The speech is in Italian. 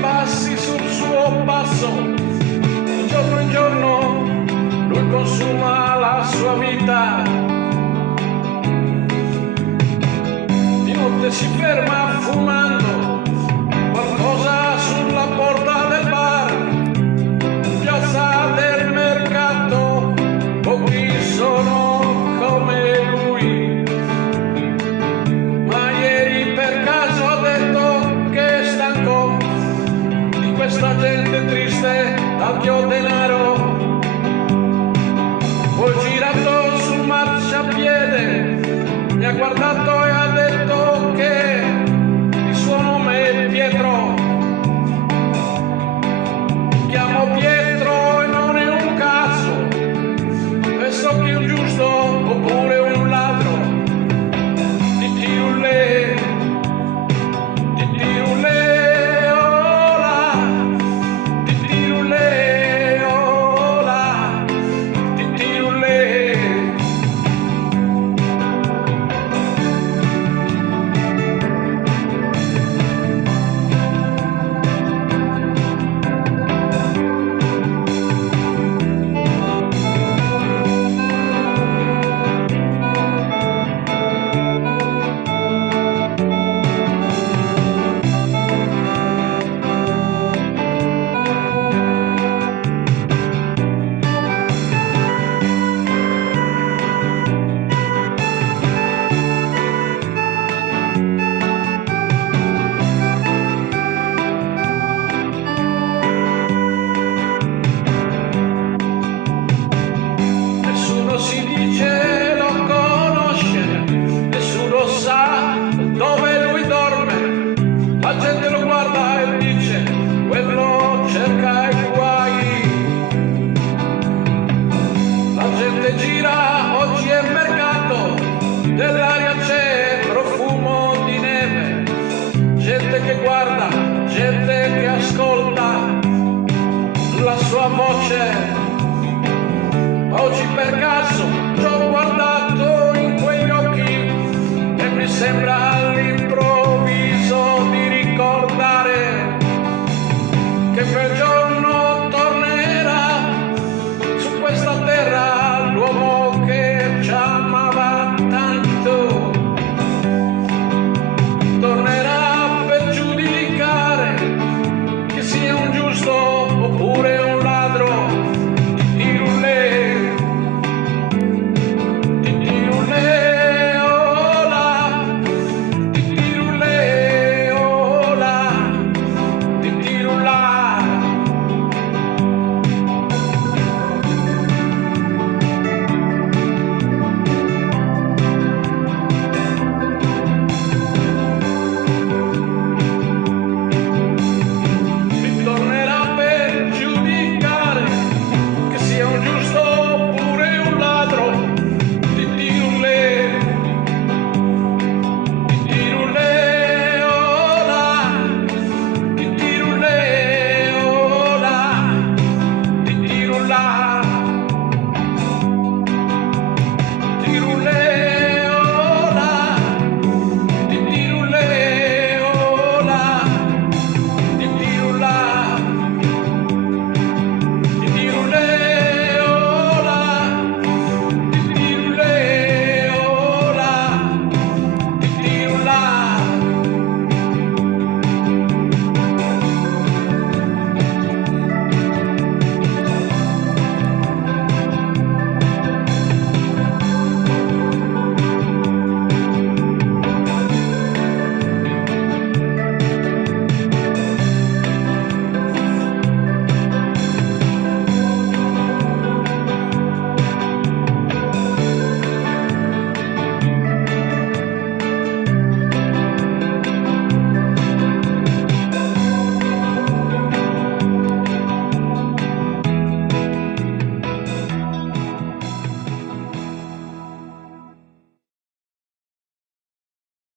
Passi sul suo passo, di giorno in giorno lui consuma la sua vita, di notte si ferma fumando qualcosa sulla porta del bar, in piazza del mercato pochi sono come lui, ma ieri per caso ha detto che è stanco questa gente triste dal chio denaro. Poi girato sul marciapiede mi ha guardato e ha detto che il suo nome è Pietro. Mi chiamo Pietro e non è un caso, penso che è un giusto oppure un ladro. Titirulè, titirulè. Si dice lo conosce, nessuno sa dove lui dorme, la gente lo guarda e dice quello cerca i guai. La gente gira, oggi è mercato, nell'aria c'è profumo di neve, gente che guarda, gente che ascolta la sua voce. Oggi per caso ci ho guardato in quegli occhi e mi sembra